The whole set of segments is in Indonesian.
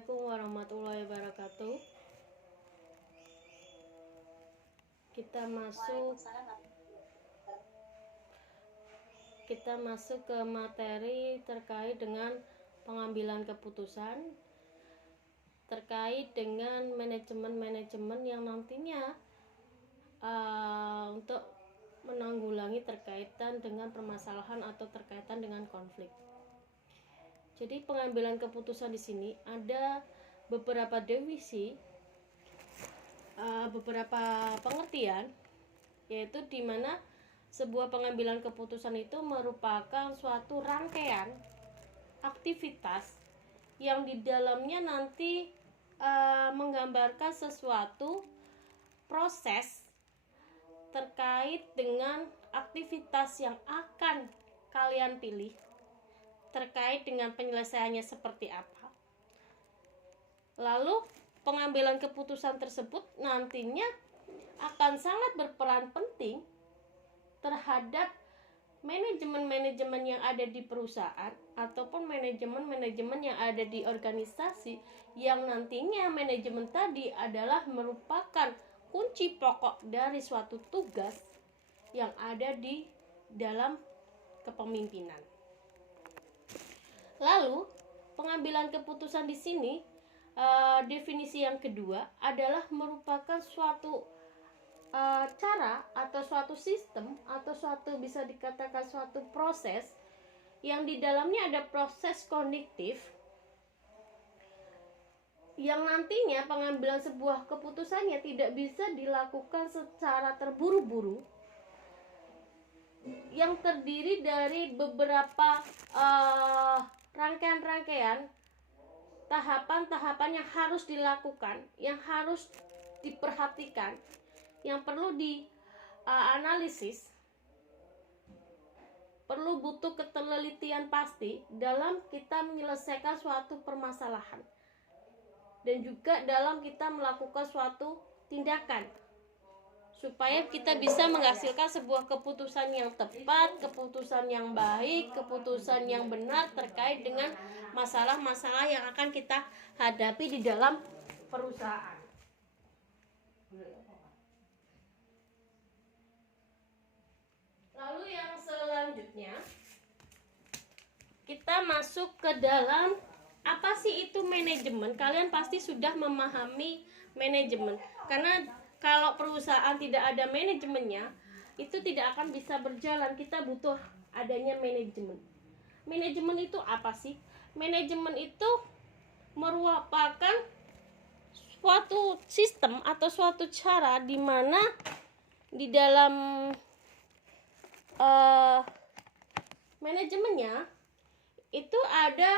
Assalamualaikum warahmatullahi wabarakatuh. Kita masuk ke materi terkait dengan pengambilan keputusan terkait dengan manajemen yang nantinya untuk menanggulangi terkaitan dengan permasalahan atau terkaitan dengan konflik. Jadi pengambilan keputusan di sini ada beberapa definisi, beberapa pengertian, yaitu di mana sebuah pengambilan keputusan itu merupakan suatu rangkaian aktivitas yang di dalamnya nanti menggambarkan sesuatu proses terkait dengan aktivitas yang akan kalian pilih, terkait dengan penyelesaiannya seperti apa. Lalu pengambilan keputusan tersebut nantinya akan sangat berperan penting terhadap manajemen yang ada di perusahaan ataupun manajemen yang ada di organisasi, yang nantinya manajemen tadi adalah merupakan kunci pokok dari suatu tugas yang ada di dalam kepemimpinan. Lalu pengambilan keputusan di sini, definisi yang kedua adalah merupakan suatu cara atau suatu sistem atau suatu, bisa dikatakan suatu proses yang di dalamnya ada proses kognitif yang nantinya pengambilan sebuah keputusannya tidak bisa dilakukan secara terburu-buru, yang terdiri dari beberapa rangkaian tahapan-tahapan yang harus dilakukan, yang harus diperhatikan, yang perlu dianalisis, perlu butuh ketelitian pasti dalam kita menyelesaikan suatu permasalahan, dan juga dalam kita melakukan suatu tindakan supaya kita bisa menghasilkan sebuah keputusan yang tepat, keputusan yang baik, keputusan yang benar terkait dengan masalah-masalah yang akan kita hadapi di dalam perusahaan. Lalu yang selanjutnya, kita masuk ke dalam apa sih itu manajemen. Kalian pasti sudah memahami manajemen, karena kalau perusahaan tidak ada manajemennya, itu tidak akan bisa berjalan. Kita butuh adanya manajemen. Manajemen itu apa sih? Manajemen itu merupakan suatu sistem atau suatu cara di mana di dalam manajemennya itu ada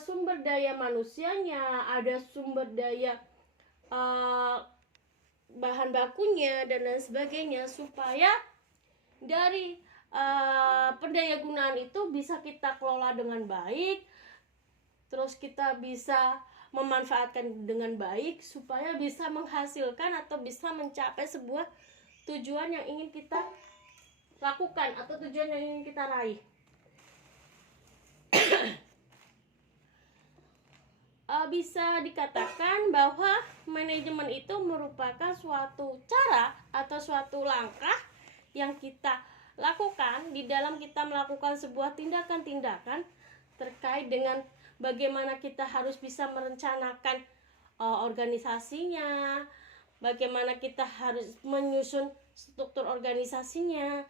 sumber daya manusianya, ada sumber daya bahan bakunya dan lain sebagainya, supaya dari pendayagunaan itu bisa kita kelola dengan baik, terus kita bisa memanfaatkan dengan baik supaya bisa menghasilkan atau bisa mencapai sebuah tujuan yang ingin kita lakukan atau tujuan yang ingin kita raih. Bisa dikatakan bahwa manajemen itu merupakan suatu cara atau suatu langkah yang kita lakukan di dalam kita melakukan sebuah tindakan-tindakan terkait dengan bagaimana kita harus bisa merencanakan organisasinya, bagaimana kita harus menyusun struktur organisasinya,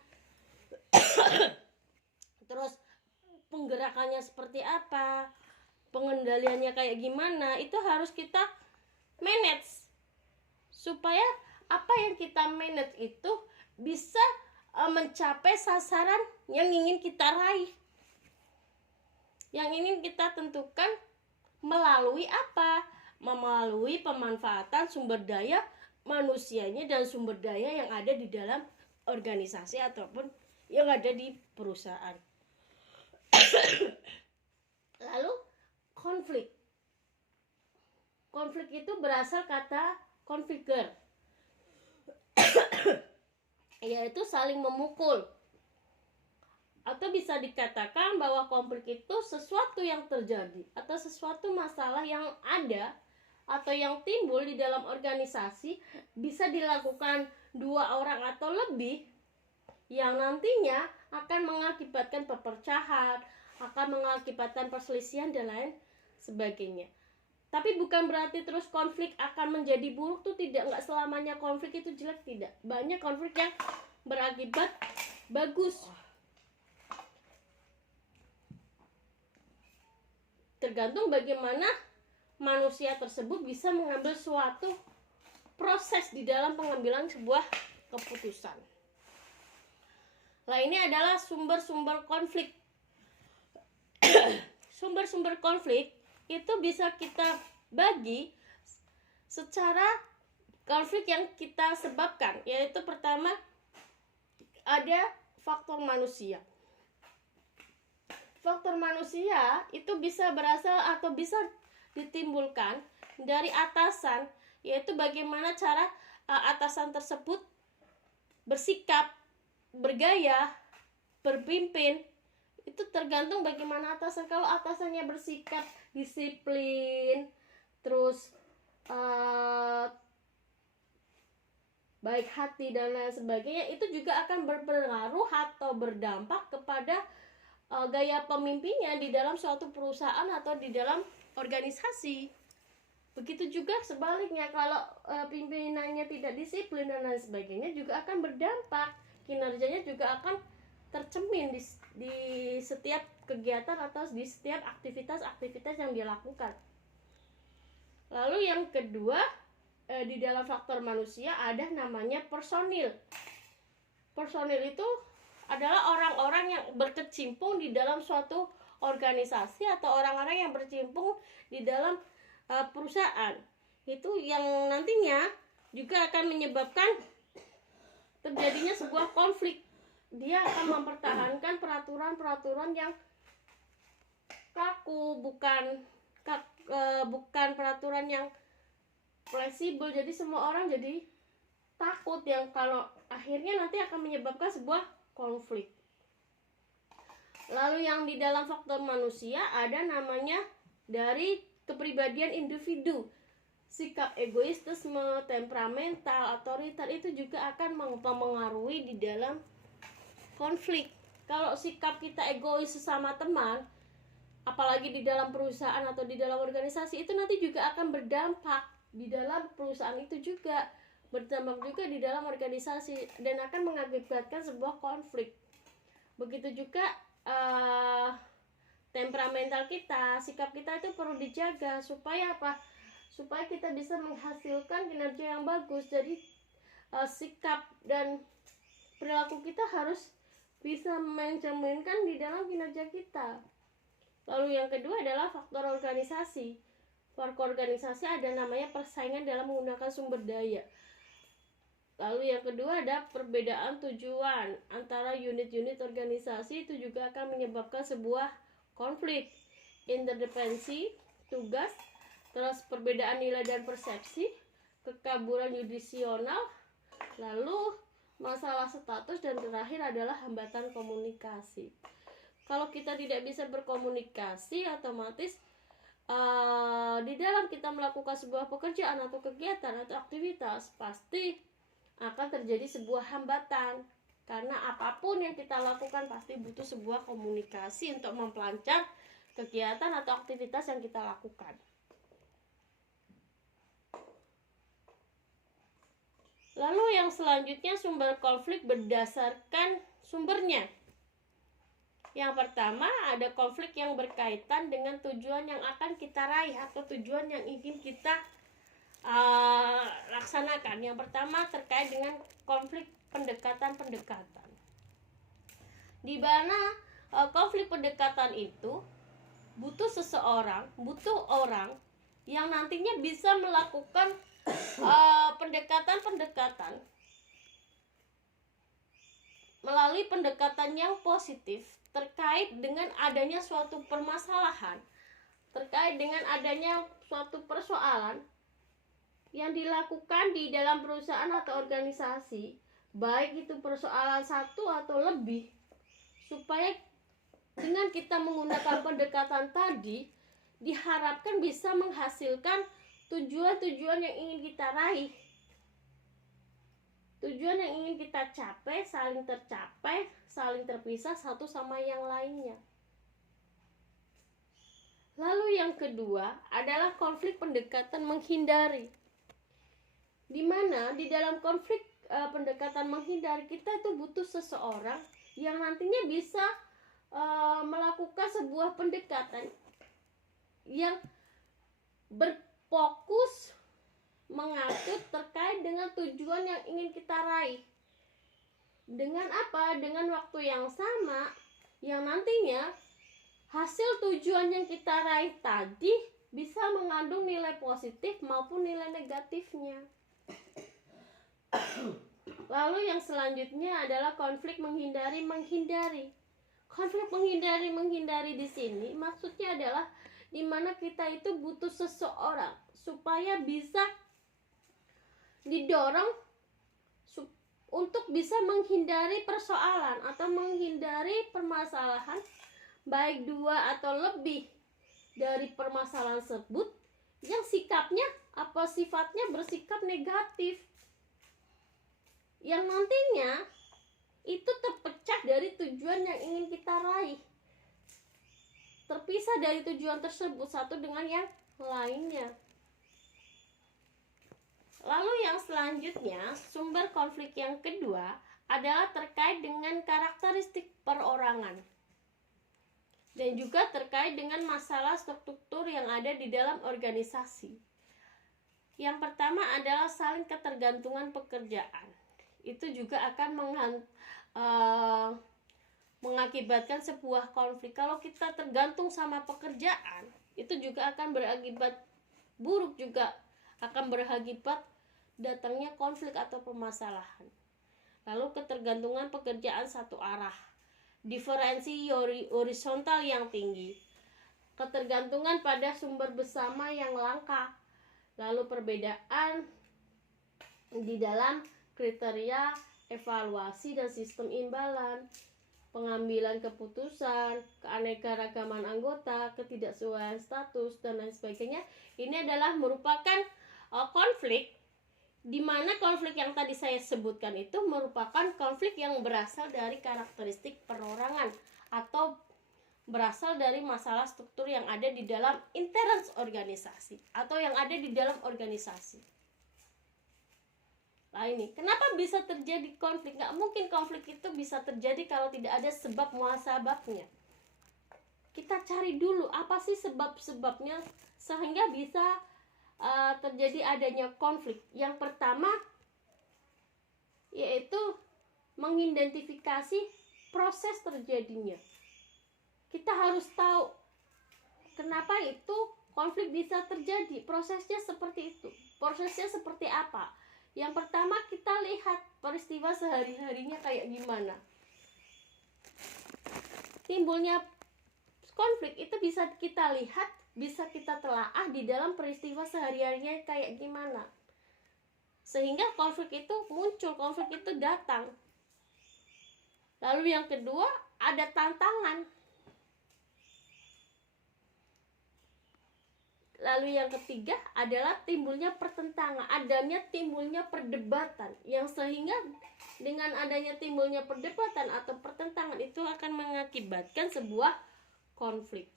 terus penggerakannya seperti apa, pengendaliannya kayak gimana, itu harus kita manage supaya apa yang kita manage itu bisa mencapai sasaran yang ingin kita raih, yang ingin kita tentukan melalui apa? Melalui pemanfaatan sumber daya manusianya dan sumber daya yang ada di dalam organisasi ataupun yang ada di perusahaan. Lalu konflik itu berasal kata configure, yaitu saling memukul Atau bisa dikatakan bahwa konflik itu sesuatu yang terjadi atau sesuatu masalah yang ada atau yang timbul di dalam organisasi, bisa dilakukan 2 orang atau lebih, yang nantinya akan mengakibatkan perpecahan, akan mengakibatkan perselisihan dan lain sebagainya. Tapi bukan berarti terus konflik akan menjadi buruk tuh tidak. Nggak selamanya konflik itu jelek, tidak. Banyak konflik yang berakibat bagus. Tergantung bagaimana manusia tersebut bisa mengambil suatu proses di dalam pengambilan sebuah keputusan. Nah, ini adalah sumber-sumber konflik. Sumber-sumber konflik itu bisa kita bagi secara konflik yang kita sebabkan, yaitu pertama ada faktor manusia. Faktor manusia itu bisa berasal atau bisa ditimbulkan dari atasan, yaitu bagaimana cara atasan tersebut bersikap, bergaya, berpimpin. Itu tergantung bagaimana atasan. Kalau atasannya bersikap disiplin, terus baik hati dan lain sebagainya, itu juga akan berpengaruh atau berdampak kepada gaya pemimpinnya di dalam suatu perusahaan atau di dalam organisasi. Begitu juga sebaliknya, kalau pimpinannya tidak disiplin dan lain sebagainya, juga akan berdampak, kinerjanya juga akan tercermin di setiap kegiatan atau di setiap aktivitas-aktivitas yang dilakukan. Lalu yang kedua, di dalam faktor manusia ada namanya personil. Personil itu adalah orang-orang yang berkecimpung di dalam suatu organisasi atau orang-orang yang berkecimpung di dalam perusahaan. Itu yang nantinya juga akan menyebabkan terjadinya sebuah konflik. Dia akan mempertahankan peraturan-peraturan yang kaku, bukan peraturan yang fleksibel. Jadi semua orang jadi takut, yang kalau akhirnya nanti akan menyebabkan sebuah konflik. Lalu yang di dalam faktor manusia ada namanya dari kepribadian individu. Sikap egoisme, temperamental, otoriter itu juga akan mempengaruhi di dalam konflik. Kalau sikap kita egois sesama teman, apalagi di dalam perusahaan atau di dalam organisasi, itu nanti juga akan berdampak di dalam perusahaan itu juga, berdampak juga di dalam organisasi, dan akan mengakibatkan sebuah konflik. Begitu juga temperamental kita, sikap kita itu perlu dijaga supaya apa? Supaya kita bisa menghasilkan kinerja yang bagus. Jadi sikap dan perilaku kita harus bisa mencerminkan di dalam kinerja kita. Lalu yang kedua adalah faktor organisasi. Faktor organisasi ada namanya persaingan dalam menggunakan sumber daya. Lalu yang kedua ada perbedaan tujuan antara unit-unit organisasi, itu juga akan menyebabkan sebuah konflik. Interdependensi tugas, terus perbedaan nilai dan persepsi, kekaburan yudisional, lalu masalah status, dan terakhir adalah hambatan komunikasi. Kalau kita tidak bisa berkomunikasi, otomatis di dalam kita melakukan sebuah pekerjaan atau kegiatan atau aktivitas, pasti akan terjadi sebuah hambatan. Karena apapun yang kita lakukan pasti butuh sebuah komunikasi untuk mempelancar kegiatan atau aktivitas yang kita lakukan. Lalu yang selanjutnya, sumber konflik berdasarkan sumbernya. Yang pertama ada konflik yang berkaitan dengan tujuan yang akan kita raih atau tujuan yang ingin kita laksanakan. Yang pertama terkait dengan konflik pendekatan-pendekatan, di mana konflik pendekatan itu butuh orang yang nantinya bisa melakukan pendekatan-pendekatan melalui pendekatan yang positif terkait dengan adanya suatu permasalahan, terkait dengan adanya suatu persoalan yang dilakukan di dalam perusahaan atau organisasi, baik itu persoalan satu atau lebih, supaya dengan kita menggunakan pendekatan tadi diharapkan bisa menghasilkan tujuan-tujuan yang ingin kita raih, tujuan yang ingin kita capai, saling terpisah satu sama yang lainnya. Lalu yang kedua adalah konflik pendekatan menghindari, di mana di dalam konflik pendekatan menghindari kita itu butuh seseorang yang nantinya bisa melakukan sebuah pendekatan yang berfokus mengatur terkait dengan tujuan yang ingin kita raih. Dengan apa? Dengan waktu yang sama, yang nantinya hasil tujuan yang kita raih tadi bisa mengandung nilai positif maupun nilai negatifnya. Lalu yang selanjutnya adalah konflik menghindari. Konflik menghindari di sini maksudnya adalah di mana kita itu butuh seseorang supaya bisa didorong untuk bisa menghindari persoalan atau menghindari permasalahan, baik dua atau lebih dari permasalahan tersebut yang sifatnya bersikap negatif, yang nantinya itu terpecah dari tujuan yang ingin kita raih, terpisah dari tujuan tersebut satu dengan yang lainnya. Lalu yang selanjutnya, sumber konflik yang kedua adalah terkait dengan karakteristik perorangan dan juga terkait dengan masalah struktur yang ada di dalam organisasi. Yang pertama adalah saling ketergantungan pekerjaan. Itu juga akan mengakibatkan sebuah konflik. Kalau kita tergantung sama pekerjaan, itu juga akan berakibat buruk, juga akan berakibat datangnya konflik atau permasalahan. Lalu ketergantungan pekerjaan satu arah, diferensi horizontal yang tinggi, ketergantungan pada sumber bersama yang langka, lalu perbedaan di dalam kriteria evaluasi dan sistem imbalan, pengambilan keputusan, keanekaragaman anggota, ketidaksesuaian status, dan lain sebagainya. Ini adalah merupakan konflik, di mana konflik yang tadi saya sebutkan itu merupakan konflik yang berasal dari karakteristik perorangan atau berasal dari masalah struktur yang ada di dalam internal organisasi atau yang ada di dalam organisasi. Nah ini, kenapa bisa terjadi konflik? Nggak mungkin konflik itu bisa terjadi kalau tidak ada sebab muasababnya. Kita cari dulu apa sih sebab-sebabnya sehingga bisa terjadi adanya konflik. Yang pertama yaitu mengidentifikasi proses terjadinya. Kita harus tahu kenapa itu konflik bisa terjadi, prosesnya seperti itu, prosesnya seperti apa. Yang pertama kita lihat peristiwa sehari-harinya kayak gimana. Timbulnya konflik itu bisa kita lihat, bisa kita telaah di dalam peristiwa sehari-harinya kayak gimana. Sehingga konflik itu muncul, konflik itu datang. Lalu yang kedua ada tantangan. Lalu yang ketiga adalah timbulnya pertentangan, timbulnya perdebatan, yang sehingga dengan adanya timbulnya perdebatan atau pertentangan itu akan mengakibatkan sebuah konflik.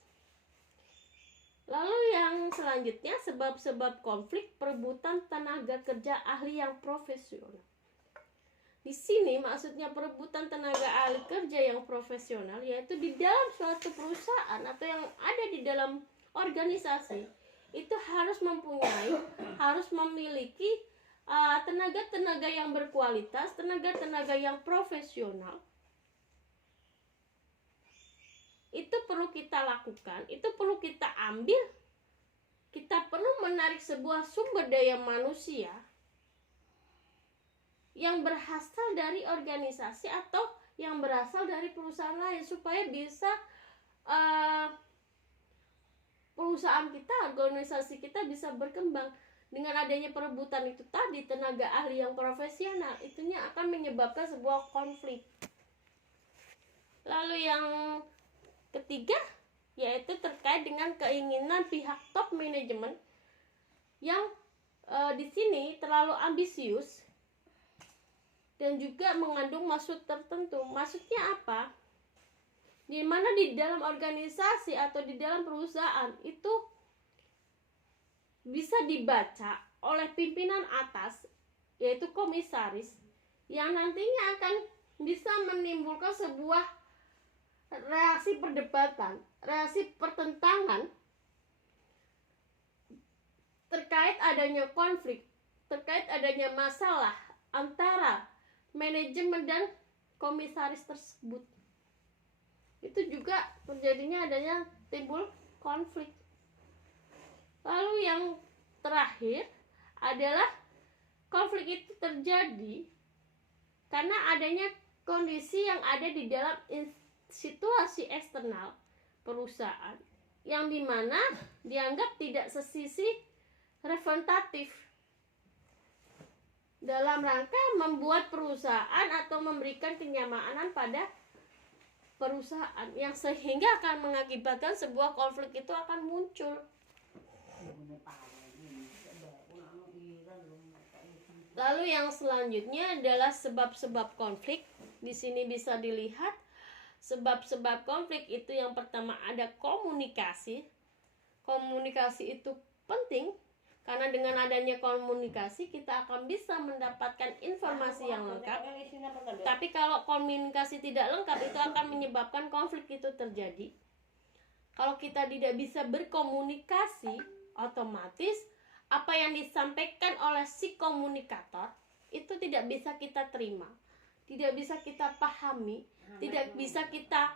Lalu yang selanjutnya sebab-sebab konflik, perebutan tenaga kerja ahli yang profesional. Di sini maksudnya perebutan tenaga ahli kerja yang profesional yaitu di dalam suatu perusahaan atau yang ada di dalam organisasi itu harus memiliki tenaga-tenaga yang berkualitas, tenaga-tenaga yang profesional. Itu perlu kita lakukan, itu perlu kita ambil. Kita perlu menarik sebuah sumber daya manusia yang berasal dari organisasi atau yang berasal dari perusahaan lain supaya bisa perusahaan kita, organisasi kita bisa berkembang. Dengan adanya perebutan itu tadi, tenaga ahli yang profesional, itunya akan menyebabkan sebuah konflik. Lalu yang ketiga yaitu terkait dengan keinginan pihak top manajemen yang di sini terlalu ambisius dan juga mengandung maksud tertentu. Maksudnya apa? Di mana di dalam organisasi atau di dalam perusahaan itu bisa dibaca oleh pimpinan atas, yaitu komisaris, yang nantinya akan bisa menimbulkan sebuah reaksi perdebatan, reaksi pertentangan terkait adanya konflik, terkait adanya masalah antara manajemen dan komisaris tersebut. Itu juga terjadinya adanya timbul konflik. Lalu yang terakhir adalah konflik itu terjadi karena adanya kondisi yang ada di dalam situasi eksternal perusahaan yang dimana dianggap tidak sesisi representatif dalam rangka membuat perusahaan atau memberikan kenyamanan pada perusahaan, yang sehingga akan mengakibatkan sebuah konflik itu akan muncul. Lalu yang selanjutnya adalah sebab-sebab konflik. Di sini bisa dilihat sebab-sebab konflik itu yang pertama ada komunikasi. Komunikasi itu penting karena dengan adanya komunikasi kita akan bisa mendapatkan informasi yang lengkap. Tapi kalau komunikasi tidak lengkap itu akan menyebabkan konflik itu terjadi. Kalau kita tidak bisa berkomunikasi, otomatis apa yang disampaikan oleh si komunikator itu tidak bisa kita terima, tidak bisa kita pahami, tidak bisa kita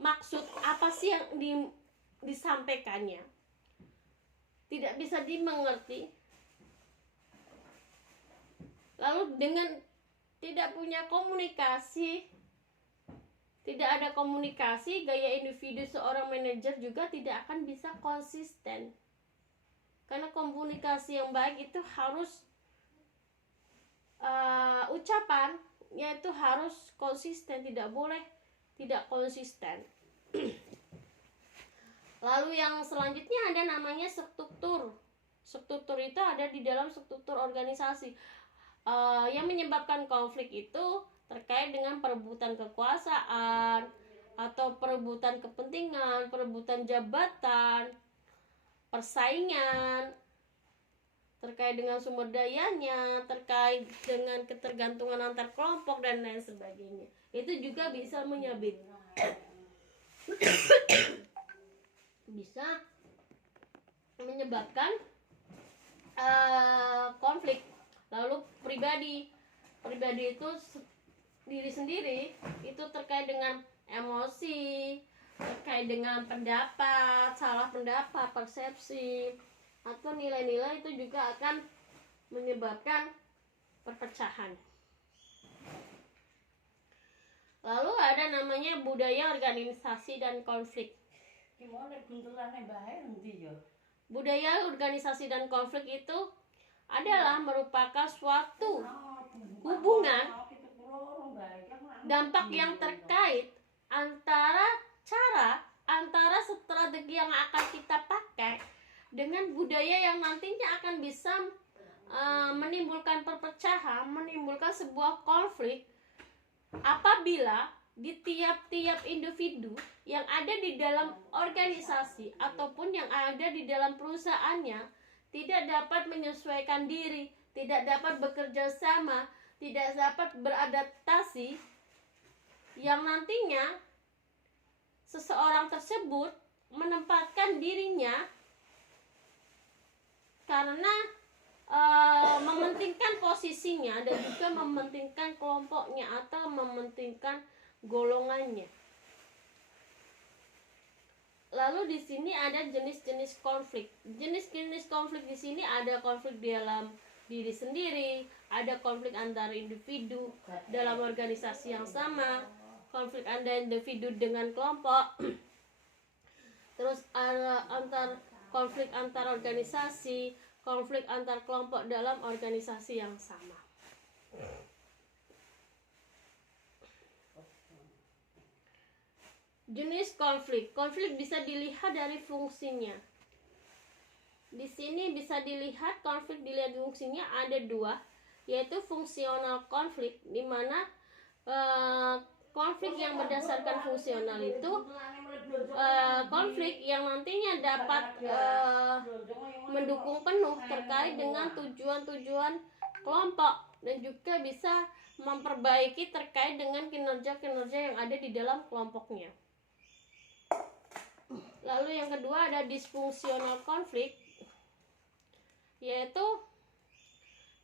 maksud apa sih yang disampaikannya, tidak bisa dimengerti. Lalu dengan tidak punya komunikasi, tidak ada komunikasi, gaya individu seorang manajer juga tidak akan bisa konsisten. Karena komunikasi yang baik itu harus ucapannya itu harus konsisten, tidak boleh tidak konsisten. Lalu yang selanjutnya ada namanya struktur. Struktur itu ada di dalam struktur organisasi. Yang menyebabkan konflik itu terkait dengan perebutan kekuasaan atau perebutan kepentingan, perebutan jabatan, persaingan, terkait dengan sumber dayanya, terkait dengan ketergantungan antar kelompok dan lain sebagainya. Itu juga bisa bisa menyebabkan konflik. Lalu pribadi itu diri sendiri itu terkait dengan emosi, terkait dengan pendapat, salah pendapat, persepsi atau nilai-nilai itu juga akan menyebabkan perpecahan. Lalu ada namanya budaya organisasi dan konflik. Budaya organisasi dan konflik itu adalah merupakan suatu hubungan dampak yang terkait antara strategi yang akan kita pakai dengan budaya yang nantinya akan bisa menimbulkan perpecahan, menimbulkan sebuah konflik apabila di tiap-tiap individu yang ada di dalam organisasi ataupun yang ada di dalam perusahaannya tidak dapat menyesuaikan diri, tidak dapat bekerja sama, tidak dapat beradaptasi, yang nantinya seseorang tersebut menempatkan dirinya karena mementingkan posisinya dan juga mementingkan kelompoknya atau mementingkan golongannya. Lalu di sini ada jenis-jenis konflik. Jenis-jenis konflik di sini ada konflik di dalam diri sendiri, ada konflik antara individu dalam organisasi yang sama, konflik antara individu dengan kelompok, terus ada konflik antar organisasi, konflik antar kelompok dalam organisasi yang sama. Jenis konflik. Konflik bisa dilihat dari fungsinya. Di sini bisa dilihat konflik, dilihat fungsinya ada dua, yaitu fungsional konflik, di mana konflik yang berdasarkan fungsional itu konflik yang nantinya dapat mendukung penuh terkait dengan tujuan-tujuan kelompok dan juga bisa memperbaiki terkait dengan kinerja-kinerja yang ada di dalam kelompoknya. Lalu yang kedua ada disfungsional konflik, yaitu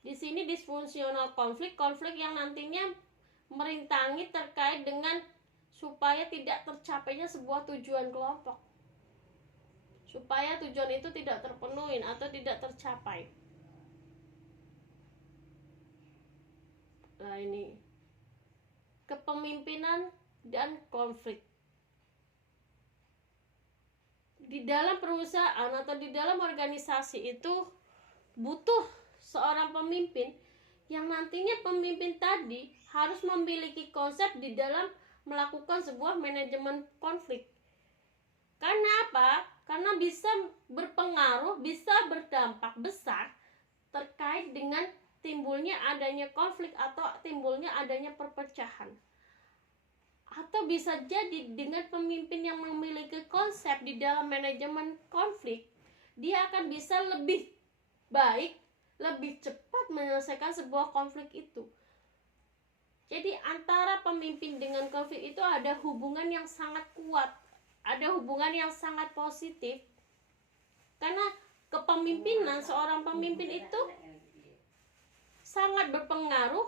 di sini disfungsional konflik yang nantinya merintangi terkait dengan supaya tidak tercapainya sebuah tujuan kelompok, supaya tujuan itu tidak terpenuhi atau tidak tercapai. Nah, ini kepemimpinan dan konflik. Di dalam perusahaan atau di dalam organisasi itu butuh seorang pemimpin yang nantinya pemimpin tadi harus memiliki konsep di dalam melakukan sebuah manajemen konflik. Karena apa? Karena bisa berpengaruh, bisa berdampak besar terkait dengan timbulnya adanya konflik atau timbulnya adanya perpecahan. Atau bisa jadi dengan pemimpin yang memiliki konsep di dalam manajemen konflik, dia akan bisa lebih baik, lebih cepat menyelesaikan sebuah konflik itu. Jadi antara pemimpin dengan konflik itu ada hubungan yang sangat kuat, ada hubungan yang sangat positif. Karena kepemimpinan seorang pemimpin itu sangat berpengaruh,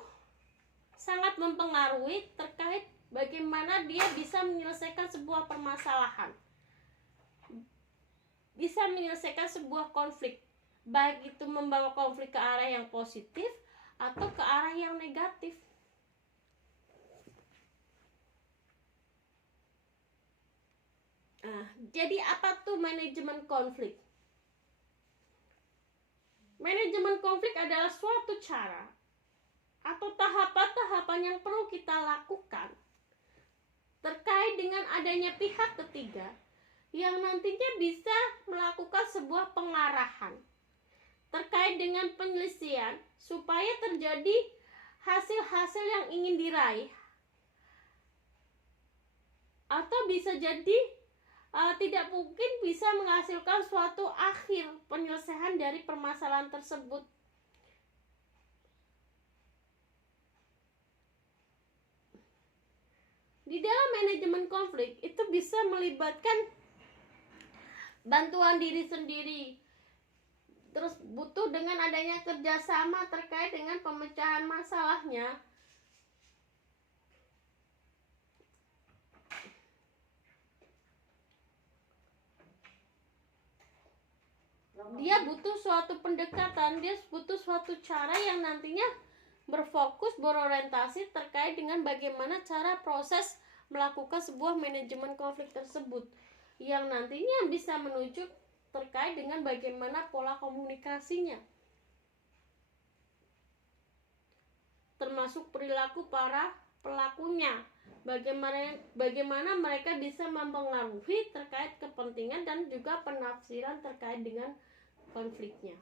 sangat mempengaruhi terkait bagaimana dia bisa menyelesaikan sebuah permasalahan, bisa menyelesaikan sebuah konflik, baik itu membawa konflik ke arah yang positif atau ke arah yang negatif. Nah, jadi apa tuh manajemen konflik? Manajemen konflik adalah suatu cara atau tahapan-tahapan yang perlu kita lakukan terkait dengan adanya pihak ketiga yang nantinya bisa melakukan sebuah pengarahan terkait dengan penyelesaian supaya terjadi hasil-hasil yang ingin diraih, atau bisa jadi tidak mungkin bisa menghasilkan suatu akhir penyelesaian dari permasalahan tersebut. Di dalam manajemen konflik itu bisa melibatkan bantuan diri sendiri, terus butuh dengan adanya kerjasama terkait dengan pemecahan masalahnya. Dia butuh suatu pendekatan, dia butuh suatu cara yang nantinya berfokus, berorientasi terkait dengan bagaimana cara proses melakukan sebuah manajemen konflik tersebut, yang nantinya bisa menuju terkait dengan bagaimana pola komunikasinya, termasuk perilaku para pelakunya, bagaimana mereka bisa mempengaruhi terkait kepentingan dan juga penafsiran terkait dengan konfliknya.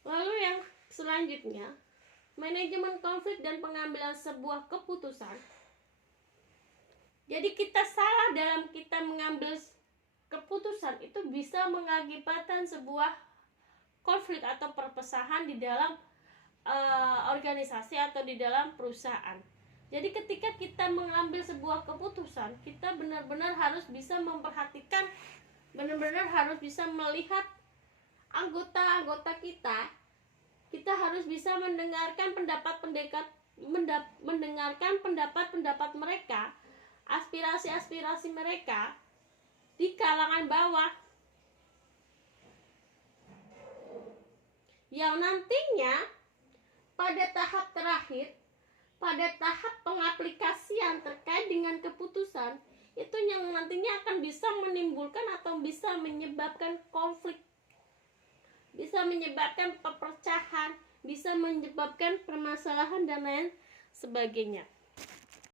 Lalu yang selanjutnya, manajemen konflik dan pengambilan sebuah keputusan. Jadi kita salah dalam kita mengambil keputusan itu bisa mengakibatkan sebuah konflik atau perpecahan di dalam organisasi atau di dalam perusahaan. Jadi ketika kita mengambil sebuah keputusan, kita benar-benar harus bisa memperhatikan, benar-benar harus bisa melihat anggota-anggota kita. Kita harus bisa mendengarkan pendapat mereka, aspirasi-aspirasi mereka di kalangan bawah, yang nantinya pada tahap terakhir, pada tahap pengaplikasian terkait dengan keputusan itu yang nantinya akan bisa menimbulkan atau bisa menyebabkan konflik, bisa menyebabkan perpecahan, bisa menyebabkan permasalahan dan lain sebagainya.